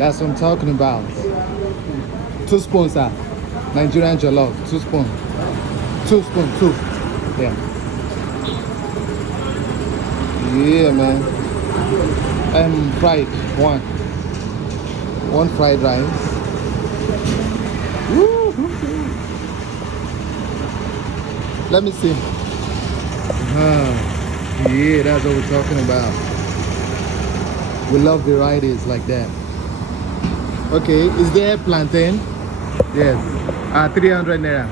That's what I'm talking about. 2 spoons, sir. Nigerian jollof. 2 spoons. 2 spoons. 2. Yeah. Yeah, man. Fried. 1. 1 fried rice. Woo. Let me see. Yeah, that's what we're talking about. We love varieties like that. Okay, is there plantain? Yes. 300 naira.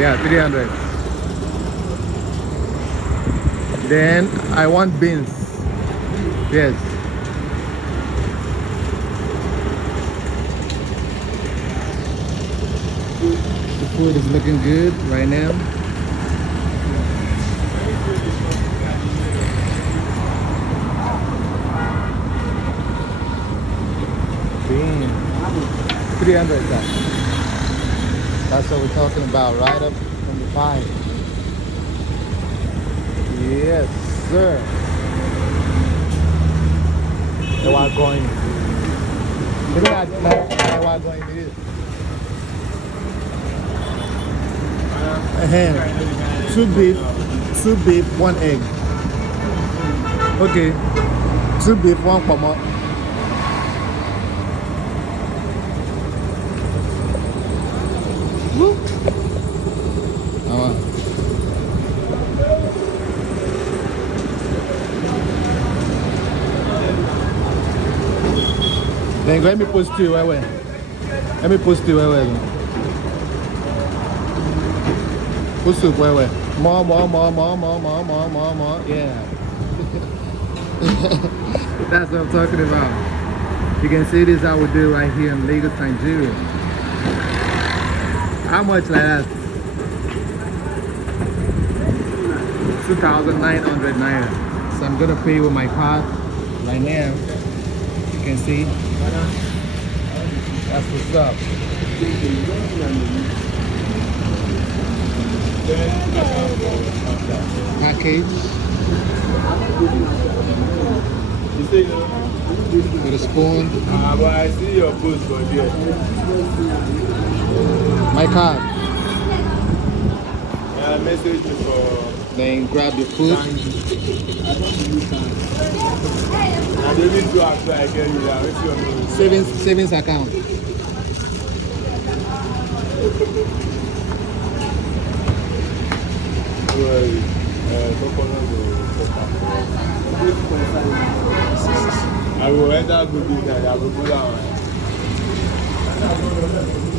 Yeah, 300. Then I want beans. Yes. The food is looking good right now. Beans. 300. That's what we're talking about, right up from the 5. Yes, sir. They are going. They are going to this. 2 beef, 1 egg. Okay. 2 beef, 1 Panmo. Then let me post you where. Let me post you where. Post you where. More. Yeah. That's what I'm talking about. You can see this how we do right here in Lagos, Nigeria. How much like that? 2,900 naira. So I'm gonna pay with my card right now. You can see. That's what's up. Package. With a spoon. But I see your post for here. My card. Message for. Then grab your food. I don't need to apply again. Savings account. I will enter Google and I will pull out.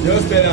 Just tell them.